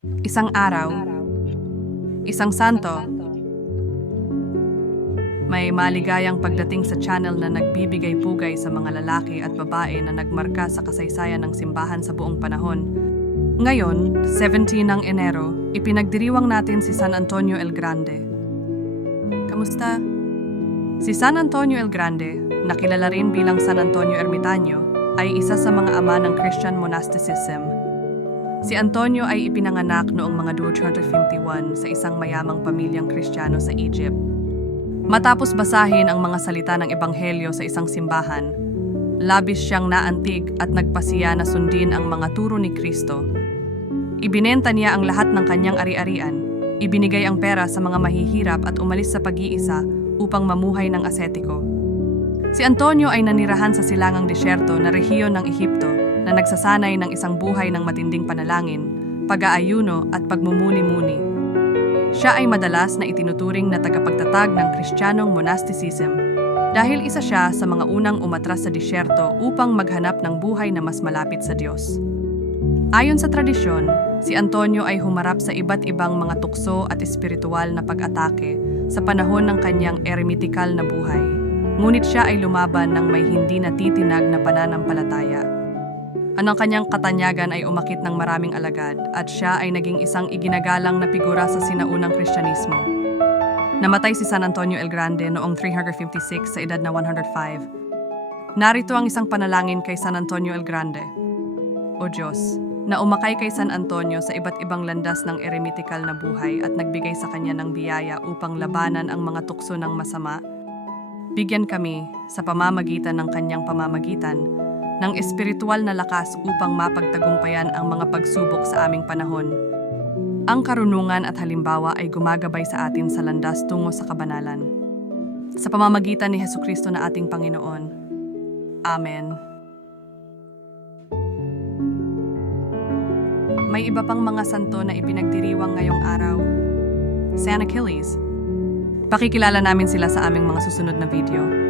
Isang araw, isang santo, may maligayang pagdating sa channel na nagbibigay pugay sa mga lalaki at babae na nagmarka sa kasaysayan ng simbahan sa buong panahon. Ngayon, 17 ng Enero, ipinagdiriwang natin si San Antonio el Grande. Kamusta? Si San Antonio el Grande, nakilala rin bilang San Antonio Ermitaño, ay isa sa mga ama ng Christian monasticism. Si Antonio ay ipinanganak noong mga 251 sa isang mayamang pamilyang Kristiyano sa Egypt. Matapos basahin ang mga salita ng Ebanghelyo sa isang simbahan, labis siyang naantig at nagpasiya na sundin ang mga turo ni Kristo. Ibinenta niya ang lahat ng kanyang ari-arian, ibinigay ang pera sa mga mahihirap at umalis sa pag-iisa upang mamuhay ng asetiko. Si Antonio ay nanirahan sa silangang disyerto na rehiyon ng Ehipto na nagsasanay ng isang buhay ng matinding panalangin, pag-aayuno at pagmumuni-muni. Siya ay madalas na itinuturing na tagapagtatag ng Kristiyanong monasticism dahil isa siya sa mga unang umatras sa disyerto upang maghanap ng buhay na mas malapit sa Diyos. Ayon sa tradisyon, si Antonio ay humarap sa iba't ibang mga tukso at espiritual na pag-atake sa panahon ng kanyang eremitikal na buhay. Ngunit siya ay lumaban ng may hindi natitinag na pananampalataya. Ang kanyang katanyagan ay umakit ng maraming alagad at siya ay naging isang iginagalang na figura sa sinaunang Kristyanismo. Namatay si San Antonio el Grande noong 356 sa edad na 105. Narito ang isang panalangin kay San Antonio el Grande. O Diyos, na umakay kay San Antonio sa iba't ibang landas ng eremitikal na buhay at nagbigay sa kanya ng biyaya upang labanan ang mga tukso ng masama, bigyan kami, sa pamamagitan ng kanyang pamamagitan, ng espiritual na lakas upang mapagtagumpayan ang mga pagsubok sa aming panahon. Ang karunungan at halimbawa ay gumagabay sa atin sa landas tungo sa kabanalan. Sa pamamagitan ni Heso Kristo na ating Panginoon. Amen. May iba pang mga santo na ipinagdiriwang ngayong araw. San Achilles. Pakikilala namin sila sa aming mga susunod na video.